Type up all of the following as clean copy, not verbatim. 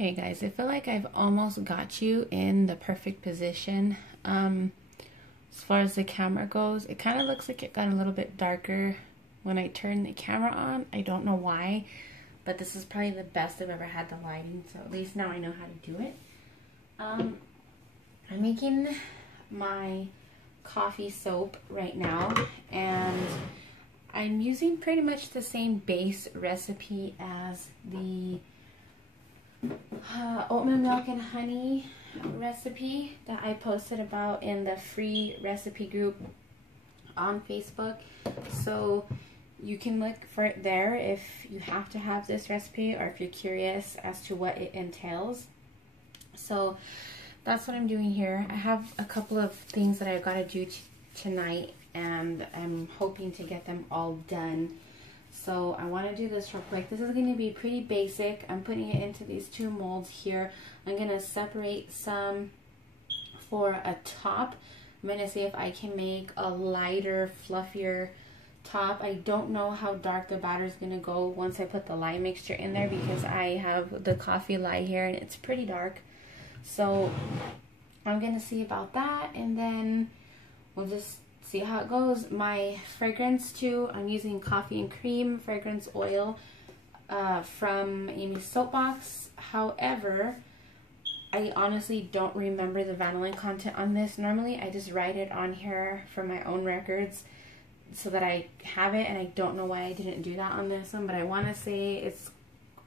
Okay guys, I feel like I've almost got you in the perfect position. As far as the camera goes, it kind of looks like it got a little bit darker when I turned the camera on. I don't know why, but this is probably the best I've ever had the lighting, so at least now I know how to do it. I'm making my coffee soap right now, and I'm using pretty much the same base recipe as the oatmeal milk and honey recipe that I posted about in the free recipe group on Facebook. So you can look for it there if you have to have this recipe or if you're curious as to what it entails. So that's what I'm doing here. I have a couple of things that I've got to do tonight, and I'm hoping to get them all done. So I want to do this real quick. This is going to be pretty basic. I'm putting it into these two molds here. I'm going to separate some for a top. I'm going to see if I can make a lighter, fluffier top. I don't know how dark the batter is going to go once I put the lye mixture in there, because I have the coffee lye here and it's pretty dark. So I'm going to see about that, and then we'll just see how it goes. My fragrance too, I'm using coffee and cream fragrance oil from Amy's SoapBox. However, I honestly don't remember the vanillin content on this. Normally I just write it on here for my own records so that I have it, and I don't know why I didn't do that on this one, but I want to say it's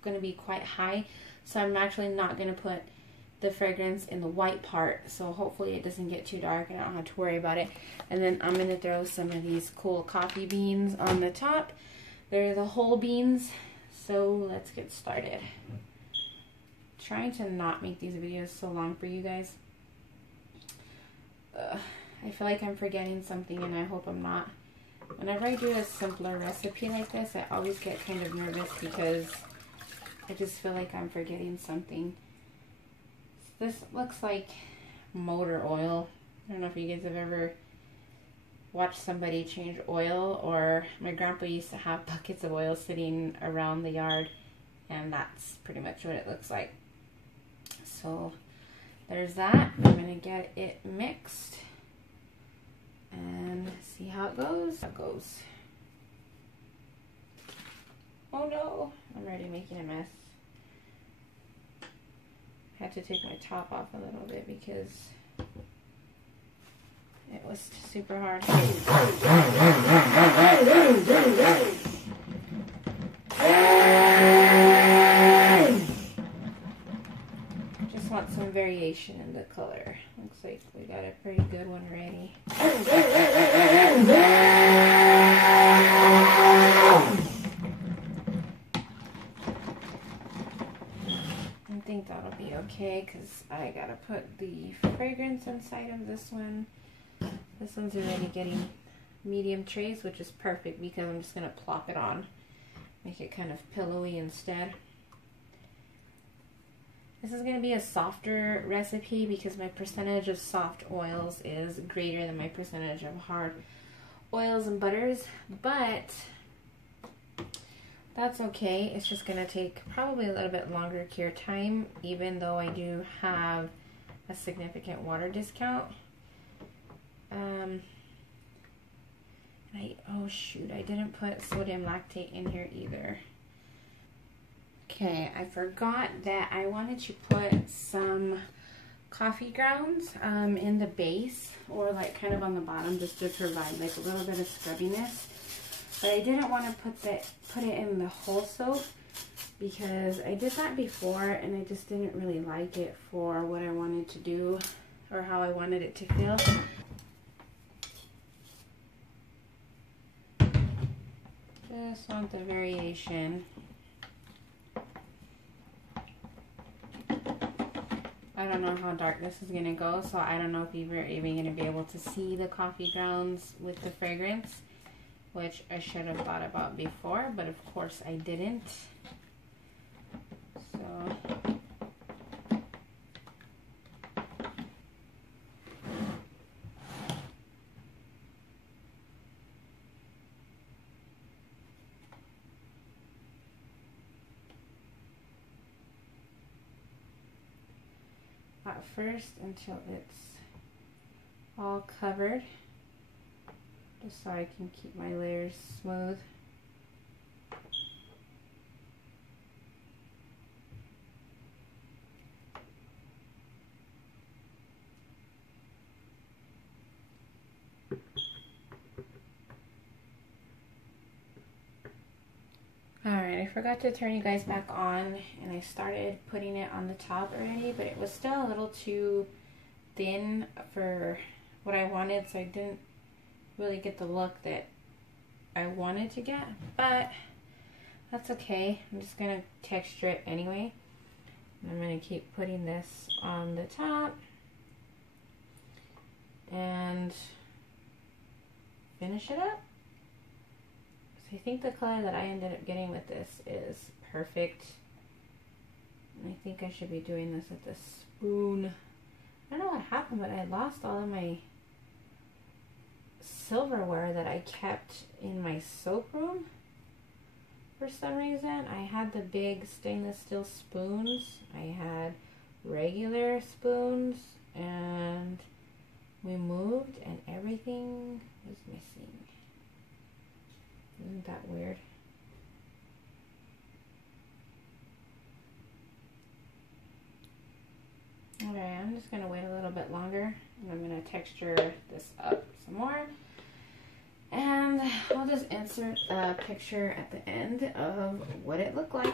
going to be quite high, so I'm actually not going to put the fragrance in the white part, so hopefully it doesn't get too dark and I don't have to worry about it. And then I'm going to throw some of these cool coffee beans on the top. They're the whole beans, so let's get started. Trying to not make these videos so long for you guys. I feel like I'm forgetting something, and I hope I'm not. Whenever I do a simpler recipe like this, I always get kind of nervous because I just feel like I'm forgetting something. This looks like motor oil. I don't know if you guys have ever watched somebody change oil, or my grandpa used to have buckets of oil sitting around the yard, and that's pretty much what it looks like. So there's that. I'm going to get it mixed and see how it goes. Oh no, I'm already making a mess. I had to take my top off a little bit because it was super hard. Just want some variation in the color. Looks like we got a pretty good one already. I think that'll be okay, because I gotta put the fragrance inside of this one. This one's already getting medium trace, which is perfect because I'm just gonna plop it on, make it kind of pillowy instead. This is gonna be a softer recipe because my percentage of soft oils is greater than my percentage of hard oils and butters, but that's okay. It's just going to take probably a little bit longer cure time, even though I do have a significant water discount. Oh shoot, I didn't put sodium lactate in here either. Okay, I forgot that I wanted to put some coffee grounds in the base, or like kind of on the bottom, just to provide like a little bit of scrubbiness. But I didn't want to put it in the whole soap because I did that before and I just didn't really like it for what I wanted to do or how I wanted it to feel. Just want the variation. I don't know how dark this is going to go, so I don't know if you're even going to be able to see the coffee grounds with the fragrance, which I should have thought about before, but of course I didn't. So first until it's all covered, just so I can keep my layers smooth. Alright, I forgot to turn you guys back on, and I started putting it on the top already, but it was still a little too thin for what I wanted, so I didn't really get the look that I wanted to get, but that's okay. I'm just going to texture it anyway. And I'm going to keep putting this on the top and finish it up. I think the color that I ended up getting with this is perfect. And I think I should be doing this with the spoon. I don't know what happened, but I lost all of my silverware that I kept in my soap room. For some reason, I had the big stainless steel spoons. I had regular spoons, and we moved and everything was missing. Isn't that weird? Alright, I'm just going to wait a little bit longer, and I'm going to texture this up some more. And I'll just insert a picture at the end of what it looked like.